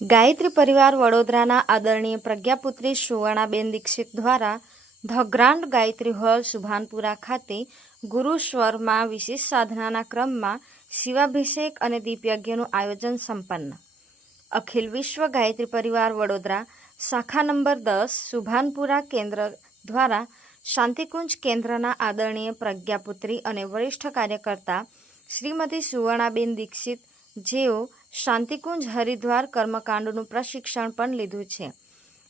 ગાયત્રી પરિવાર વડોદરાના આદરણીય પ્રજ્ઞાપુત્રી સુવર્ણાબેન દીક્ષિત દ્વારા the grand Gayatri hall Subhanpura ખાતે ગુરુશ્વરમાં વિશેષ સાધનાના ક્રમમાં શિવાભિષેક અને દીપયજ્ઞનું આયોજન સંપન્ન. અખિલ વિશ્વ ગાયત્રી પરિવાર વડોદરા શાખા નંબર દસ સુભાનપુરા કેન્દ્ર દ્વારા શાંતિકુંજ કેન્દ્રના આદરણીય પ્રજ્ઞાપુત્રી અને વરિષ્ઠ કાર્યકર્તા શ્રીમતી સુવર્ણાબેન દીક્ષિત જેઓ શાંતિકુંજ હરિદ્વાર કર્મકાંડનું પ્રશિક્ષણ પણ લીધું છે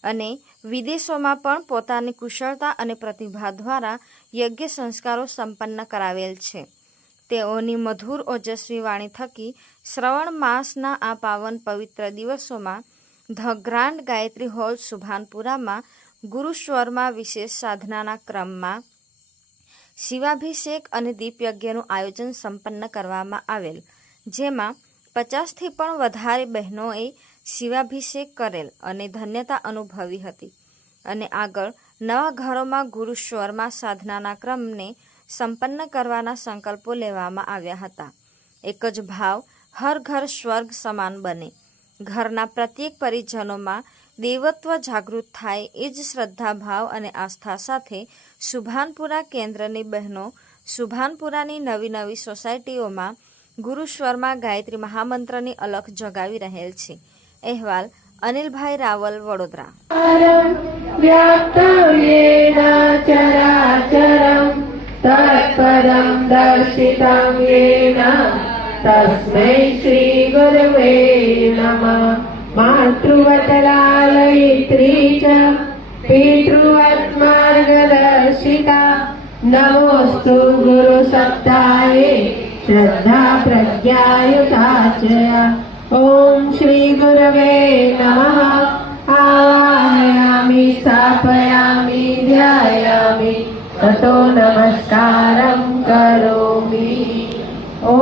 અને વિદેશોમાં પણ પોતાની કુશળતા અને પ્રતિભા દ્વારા યજ્ઞ સંસ્કારો સંપન્ન કરાવેલ છે. તેઓની મધુર ઓજસ્વી વાણી થકી શ્રવણ માસના આ પાવન પવિત્ર દિવસોમાં ધ ગ્રાન્ડ ગાયત્રી હોલ સુભાનપુરામાં ગુરુશ્વરમાં વિશેષ સાધનાના ક્રમમાં શિવાભિષેક અને દીપયજ્ઞનું આયોજન સંપન્ન કરવામાં આવેલ, જેમાં પચાસથી પણ વધારે બહેનોએ શિવાભિષેક કરેલ અને ધન્યતા અનુભવી હતી. અને આગળ નવા ઘરોમાં ગુરુ સ્વરમાં સાધનાના ક્રમને સંપન્ન કરવાના સંકલ્પો લેવામાં આવ્યા હતા. એક જ ભાવ, હર ઘર સ્વર્ગ સમાન બને. ઘરના પ્રત્યેક પરિજનોમાં દેવત્વ જાગૃત થાય એ જ શ્રદ્ધા, ભાવ અને આસ્થા સાથે સુભાનપુરા કેન્દ્રની બહેનો સુભાનપુરાની નવી નવી સોસાયટીઓમાં ગુરુશ્વરમાં ગાયત્રી મહામંત્રની અલખ જગાવી રહેલ છે. અહેવાલ અનિલભાઈ રાવલ, વડોદરા. તસ્મૈ શ્રી ગુરવે નમઃ. માતૃવતલાલયિત્રી પિતૃવત માર્ગદર્શિતા નમોસ્તુ ગુરુ સત્તા पितृवत्मार्गदर्शिता नमोऽस्तु गुरुसत्ताये श्रद्धा प्रज्ञायुता च ॐ श्रीगुरवे नमः आवाहयामि स्थापयामि ध्यायामि ततो नमस्कारं करोमि ॐ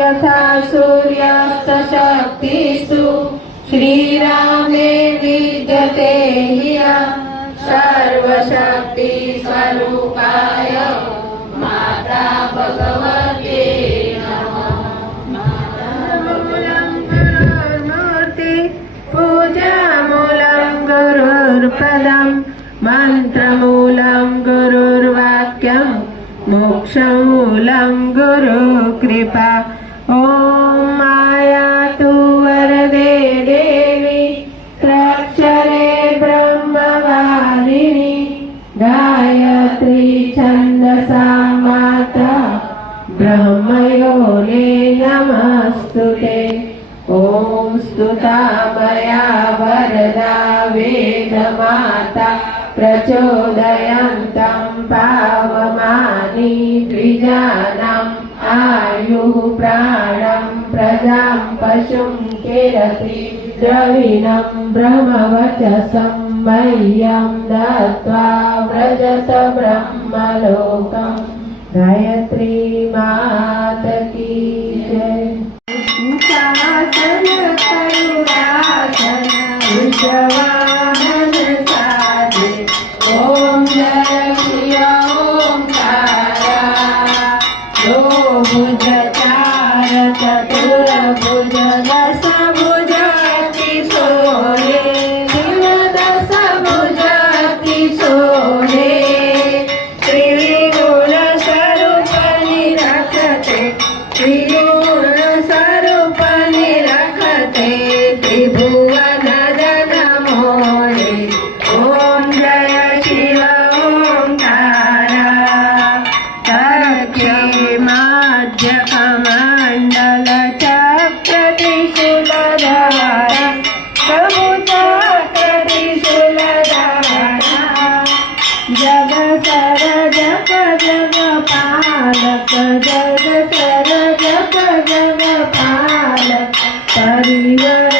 यथा सूर्यास्तशक्तिस्तु श्रीरामे विद्यते ह्य सर्वशक्तिस्वरूपाय माता भगवते గురుపదం మంత్రమూలం గురుర్వాక్యం మోక్షమూలం గురు కృప ఓం మాయాతు వరదే దేవి ప్రక్షరే బ్రహ్మవారిణి. గాయత్రి ఛందసా మాత బ్రహ్మయోనే నమస్తుతే. ॐ स्तुता मया वरदा वेदमाता प्रचोदयन्तं पावमानि द्विजानाम् आयुः प्राणं प्रजां पशुं किरति द्रविणं ब्रह्मवचसं मह्यं दत्त्वा व्रजत ब्रह्मलोकम् गायत्री मात की जय કરુણાસન કરુણાસન વિશ્વાહન સાધે ઓમ જય પ્રિય ઓમ તારા લો ભુજ ચાર ચતુર ભુજ દસ ભુજ કિશોરે દસ ભુજ કિશોરે ત્રિગુણ સ્વરૂપ રાખતે ત્રિગુણ जग सर जप जग पालक जग सर जप जग पालक परिवर